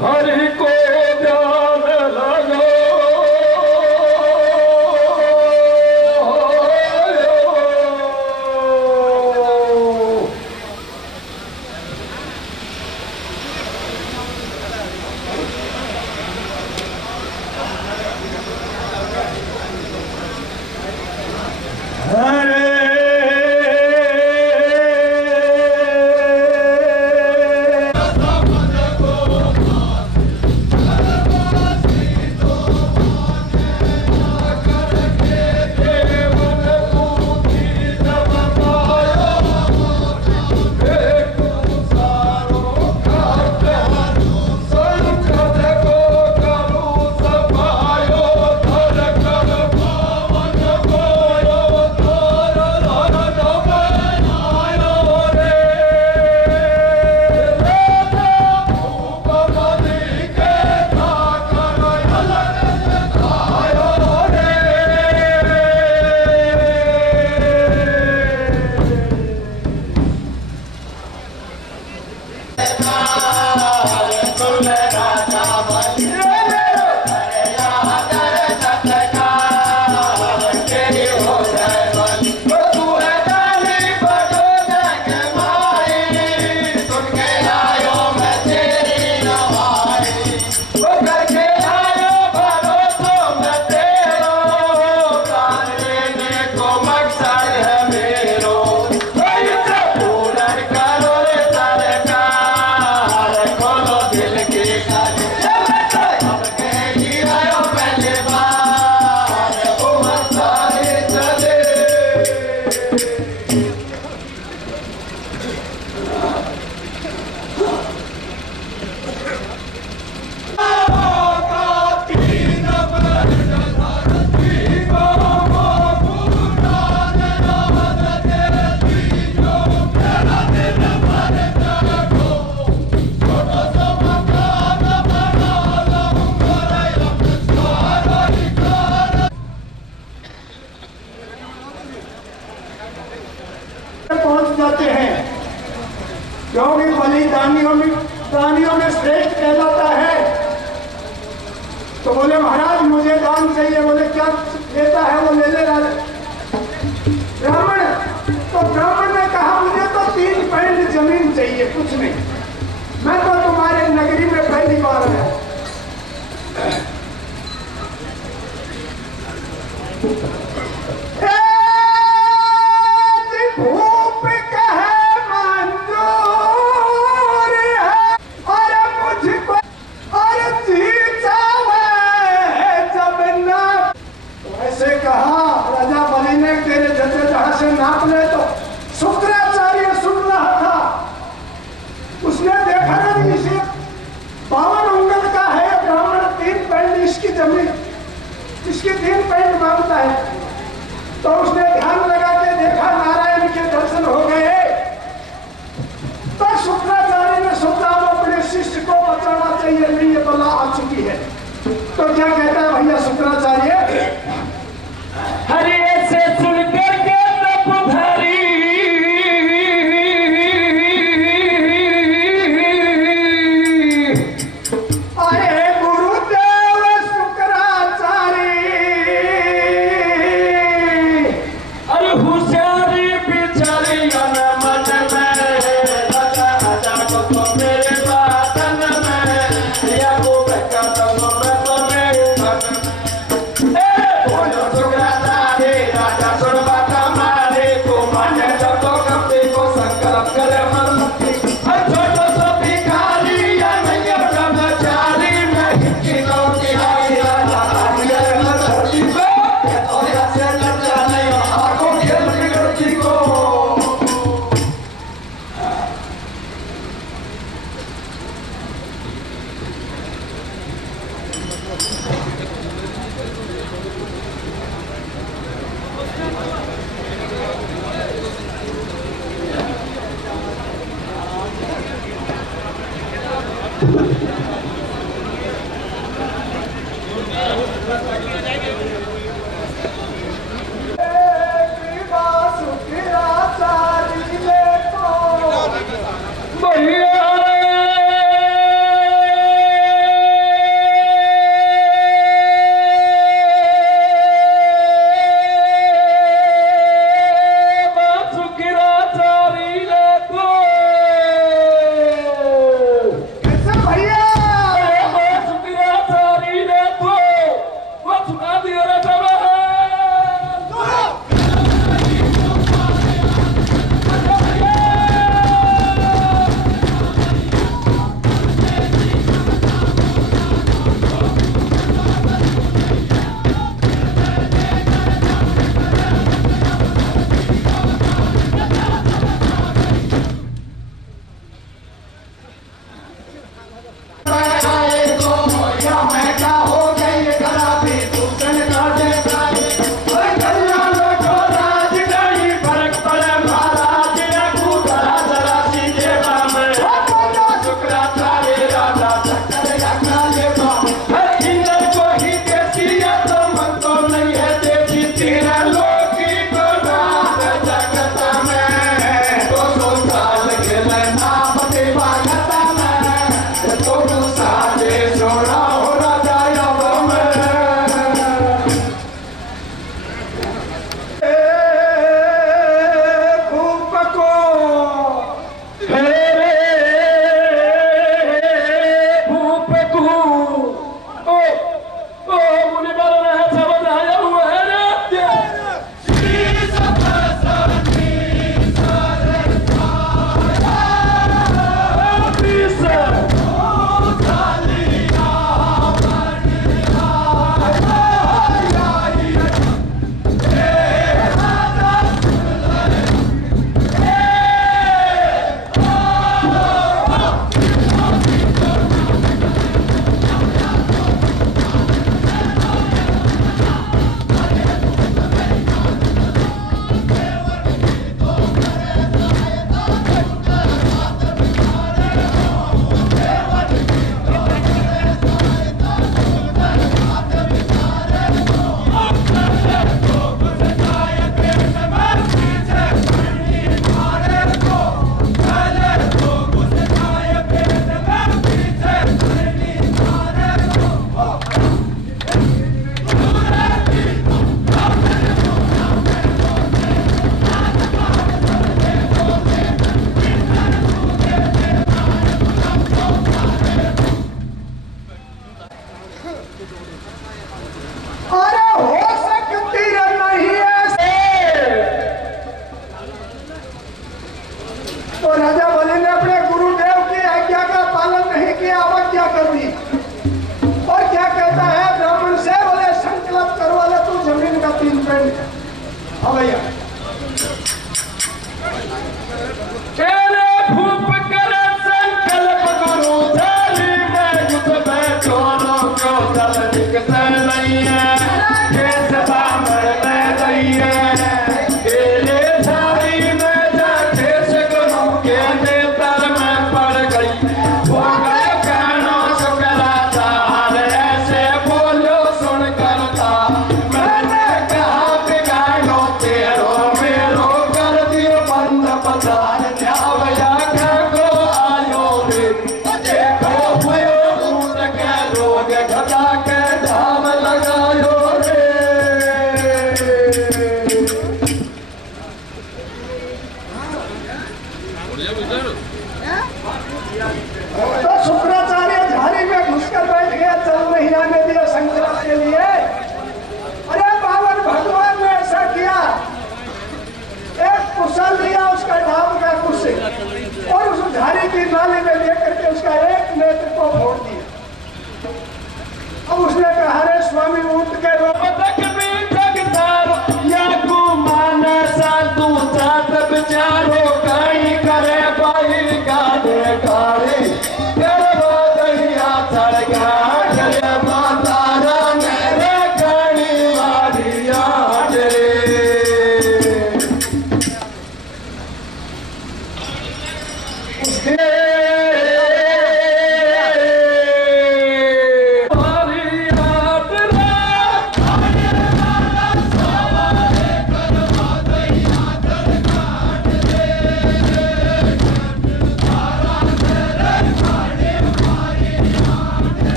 हरि को ध्यान लगो जाते हैं, क्योंकि बलि दानियों में श्रेष्ठ कहलाता है। तो बोले महाराज मुझे दान चाहिए। बोले क्या देता है? वो ले ले ब्राह्मण। तो ब्राह्मण ने कहा मुझे तो 3 पैंड जमीन चाहिए, कुछ नहीं, मैं तो तुम्हारे नगरी में पहली बार आया। नाप ले तो शुक्राचार्य सुन रहा था, उसने देखा ना इसे 52 अंगल का है ब्राह्मण, 3 पैंड इसकी जमीन, इसकी 3 पैंड मांगता है। तो उसने ध्यान लगा के देखा, नारायण के दर्शन हो गए। तो शुक्राचार्य ने सोचा अपने शिष्य को बचाना चाहिए, नहीं ये बला आ चुकी है। तो क्या कहता है भैया शुक्राचार्य? हरि से सुनकर के इंद्र को ही देखी है तो मन तो नहीं है देखी तेरा लोकी को नाम जगत में तो साल खेले नाम देवा गता में तो साजे छोड़ा हो राजा अब में भूप को अरे हो सकती नहीं ऐसे तो राजा बलि ने अपने गुरुदेव की आज्ञा का पालन नहीं किया अवज्ञा कर दी और क्या कहता है ब्राह्मण से बोले संकल्प करो वाले तू जमीन का 3 पेंट हाँ भैया तेरे भूप करे संकल्प गुरु थाली में गुट बैठो को दल दिखते नहीं है तो शुक्राचार्य झाड़ी में घुसकर बैठ गया चल नहीं आने दिया संकल्प के लिए अरे बावन भगवान ने ऐसा किया एक कुशल लिया उसका धाम का कुश और उस झाड़ी की नाली में लेकर के उसका एक नेत्र को फोड़ दिया अब उसने कहा रे स्वामी उठ के विचारो कहीं करे भाई गाने कारे माता रे कणी मारिया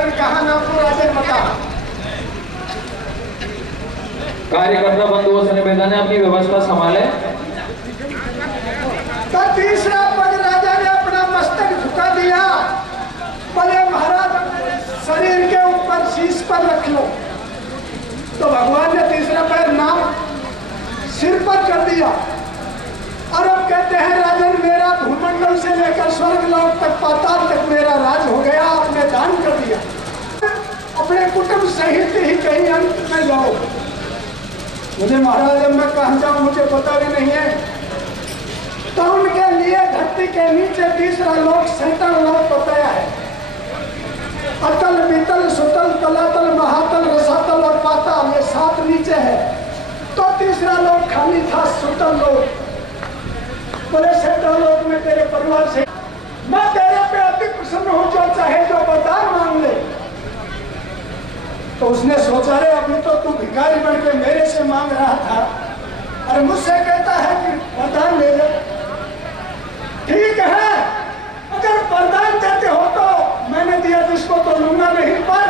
कारण कहा ना आपको राजन बता। कार्यकर्ता बंधुओं से निवेदन है अपनी व्यवस्था संभाले। तो तीसरा पग राजा ने अपना मस्तक झुका दिया, बोले महाराज अपने शरीर के ऊपर शीश पर रख लो। तो भगवान ने तीसरा पैर नाम सिर पर कर दिया और अब कहते हैं राजन मेरा भूमंडल से लेकर स्वर्ग लोक तक पाताल तक मेरा राज हो गया, आपने दान कर दिया। अपने कुटुंब सहित ही कहीं अंत में जाओ। मुझे महाराज अब मैं कहाँ जाऊँ मुझे पता भी नहीं है। तो उनके लिए धरती के नीचे तीसरा लोक 67 लोक बताया है। अतल वितल सुतल तलातल महातल रसातल और पाताल, ये 7 नीचे है। तो तीसरा लोक खाली था सुतल लोक। बोले 67 लोक में तेरे परिवार से मैं तेरे पे अति प्रसन्न हो, जो चाहे जो वरदान मांग ले। तो उसने सोचा रे अभी तो तू भिखारी बन के मेरे से मांग रहा था, अरे मुझसे कहता है कि वरदान ले ले। ठीक है, अगर वरदान देते हो तो मैंने दिया जिसको तो लूंगा नहीं, पर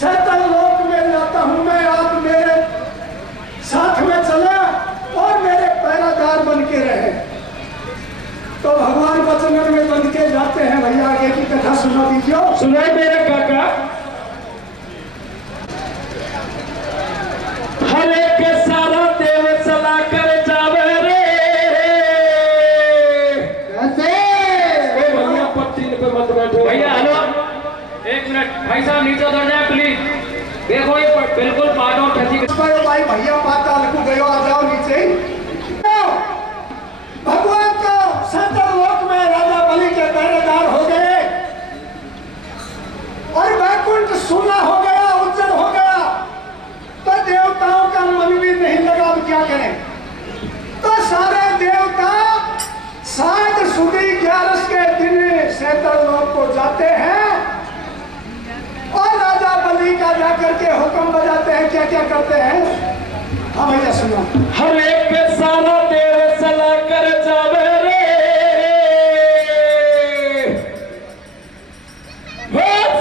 67 लोक में जाता हूं मैं, आप मेरे साथ में चले और मेरे पैरादार बन के रहे। तो भगवान वचन में बन के जाते हैं। भैया आगे की कथा सुना दीजिए। सुनाई मेरे काका। हरे के सारा देव चला कर जावे रे। भैया पत्ती पे मत बैठो। भैया हेलो, 1 मिनट भाई साहब नीचे उतर जाए प्लीज। देखो ये बिल्कुल पाटो ठसी। भाई भैया पाताल को गयो, आ जाओ नीचे। भगवान तो 67 लोक में राजा बलि के पहरेदार हो गए और वैकुंठ सुना हो गया, उज्जवल हो गया। तो देवताओं का मन भी नहीं लगा, अब क्या करें। तो सारे देवता 7 सुदी 11 के दिन 67 लोक को जाते हैं और राजा बलि का जाकर के हुक्म बजाते हैं। क्या क्या करते हैं? हाँ भैया सुनो। हर एक सारा देव चला कर जावे रे।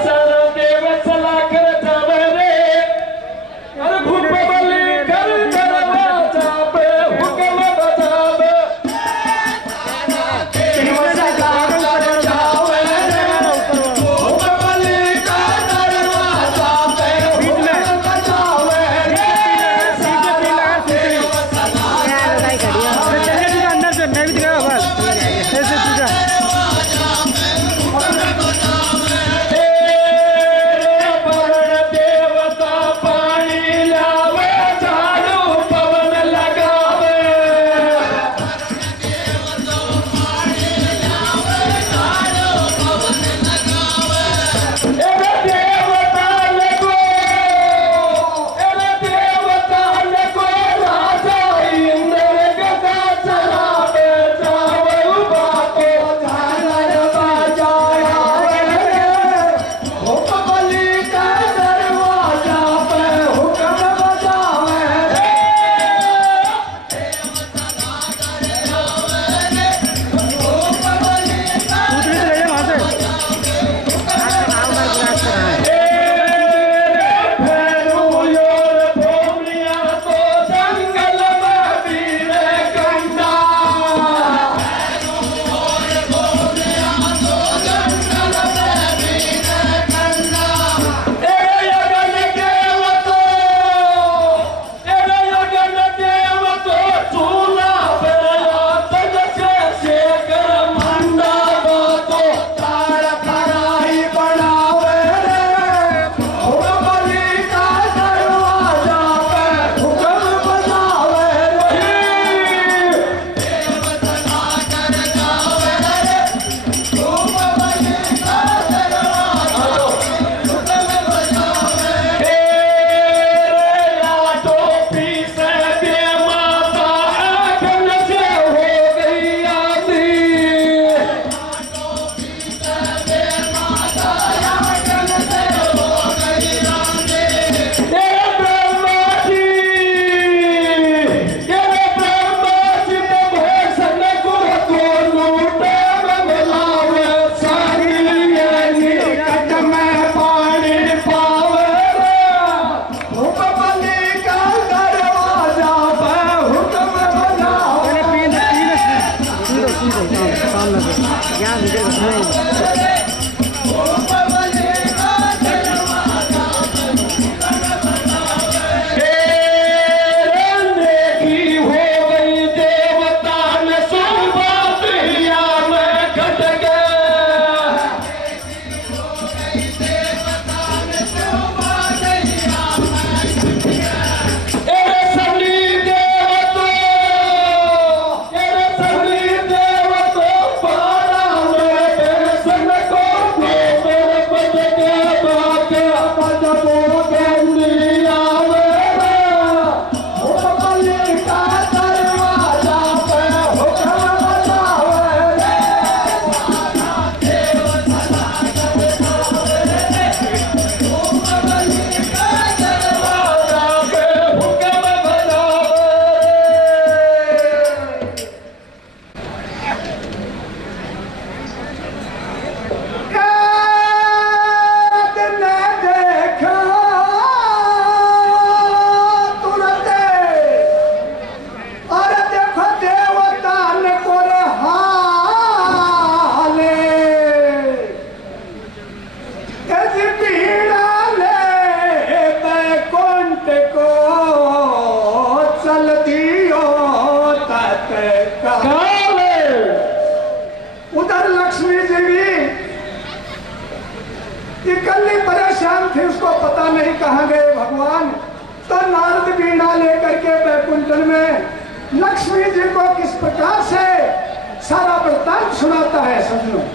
सारा देव चला कर जावे रे। अरे भूप बलि कर जावे, हुक्म बजावे। उधर लक्ष्मी जी भी इकल्ली परेशान थी, उसको पता नहीं कहाँ गए भगवान। तो नारद बीणा लेकर के बैकुंठन में लक्ष्मी जी को किस प्रकार से सारा वृत्तांत सुनाता है सजनों।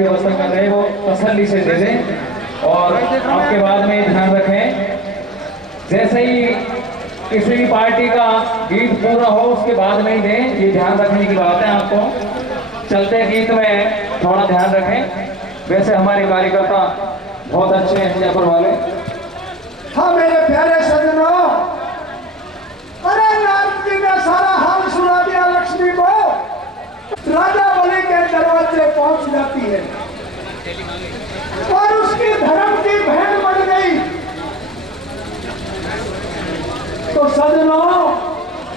की व्यवस्था कर रहे हैं वो तसल्ली से दे दें और आपके बाद में ध्यान रखें, जैसे ही किसी भी पार्टी का गीत पूरा हो उसके बाद में ही दें, ये ध्यान रखने की बात है। आपको चलते गीत में थोड़ा ध्यान रखें। वैसे हमारे कार्यकर्ता बहुत अच्छे हैं जयपुर वाले। हाँ मेरे प्यारे सज्जनों, अरे नारद जी ने सारा हाल सुना दिया लक्ष्मी को। राजा बलि के दरवाजे पहुंच जाती है और उसकी धर्म की बहन बन गई। तो सज्जनों,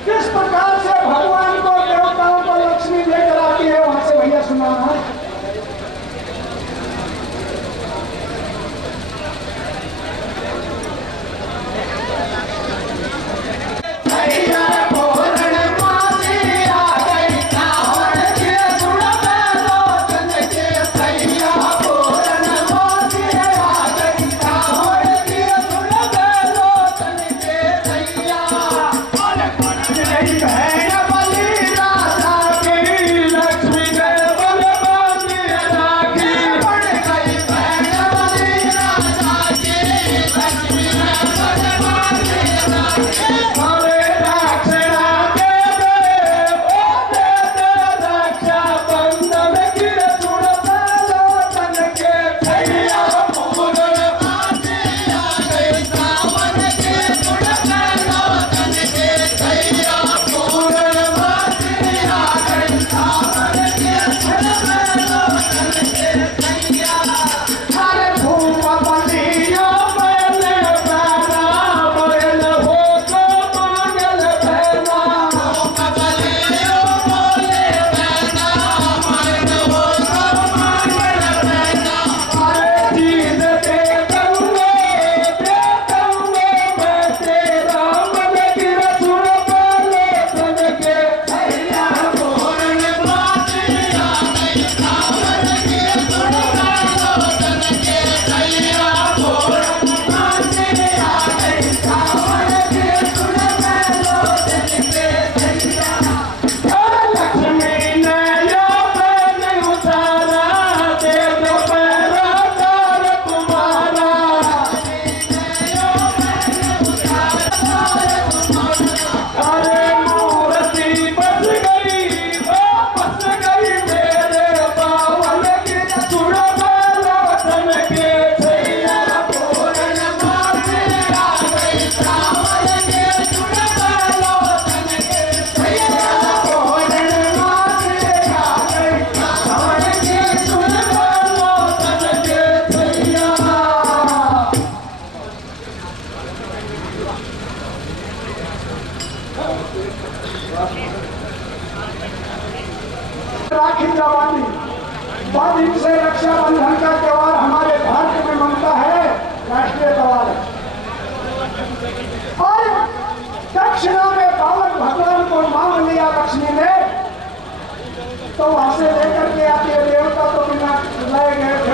किस प्रकार से भगवान को देवताओं को लक्ष्मी लेकर आती है, वहां से भैया सुनाना। राखी जवानी बाद से रक्षाबंधन का त्योहार हमारे भारत में मनता है, राष्ट्रीय त्योहार है। और दक्षिणा में बावन भगवान को मांग लिया लक्ष्मी ने, तो वहां से लेकर के आते देवता तो बिना लाए गए थे,